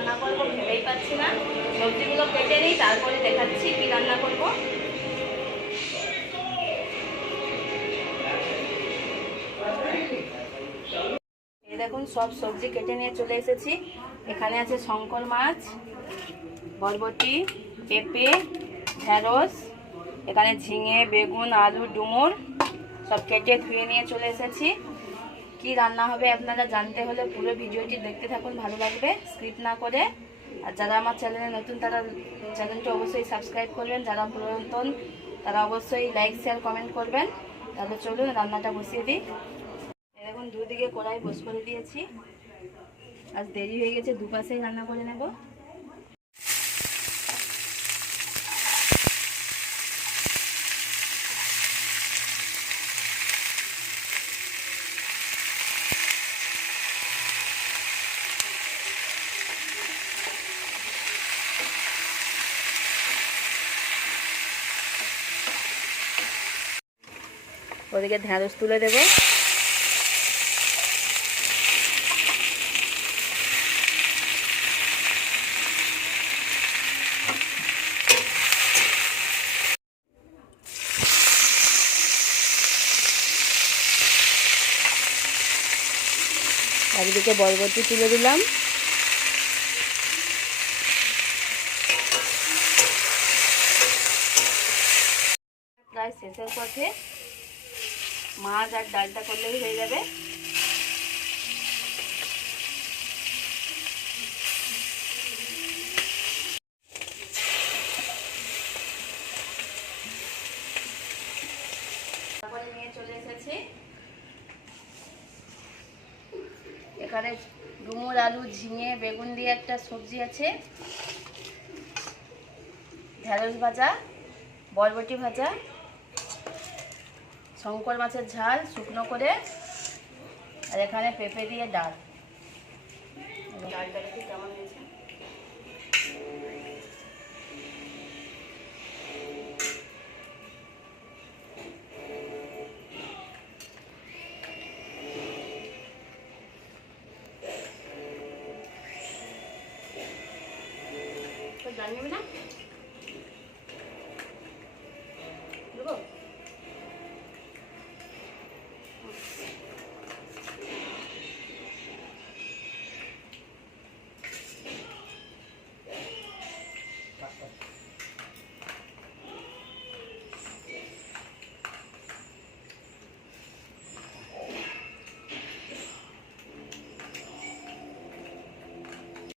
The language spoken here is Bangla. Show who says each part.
Speaker 1: রান্না করব ভেবেই পাচ্ছি না। সবজিগুলো কেটে নিই, তারপরে দেখাচ্ছি কি রান্না করব। দেখুন, সব সবজি কেটে নিয়ে চলে এসেছি। এখানে আছে শঙ্কর মাছ, বরবটি, পেঁপে ঢ্যাঁড়স এখানে ঝিঙে, বেগুন, আলু, ডুমুর, সব কেটে ধুয়ে নিয়ে চলে এসেছি। কি রান্না হবে আপনারা জানতে হলে পুরো ভিডিওটি দেখতে থাকুন, ভালো লাগবে স্ক্রিপ্ট না করে। আর যারা আমার চ্যানেলে নতুন, তারা চ্যানেলটি অবশ্যই সাবস্ক্রাইব করবেন। যারা পুরাতন, তারা অবশ্যই লাইক, শেয়ার, কমেন্ট করবেন। তাহলে চলুন রান্নাটা বসিয়ে দিই। দেখুন, দুদিকে কড়াই বস করে দিয়েছি। আজ দেরি হয়ে গেছে, দুপাশেই রান্না করে নেব। ওদিকে ঢ্যাঁড়স তুলে দেবো। চারিদিকে বরবটি তুলে দিলাম। প্রায় শেষের পথে মাছ আর ডালটা করলেই হয়ে যাবে। নিয়ে চলে এসেছি। এখানে ডুমুর আলু, ঝিঙে, বেগুন দিয়ে একটা সবজি আছে। ঢেঁড়স ভাজা, বরবটি ভাজা। শঙ্কর মাছের ঝাল শুকনো করে আর এখানে পেঁপে দিয়ে ডাল। কেমন হয়েছে? জানিয়ে না?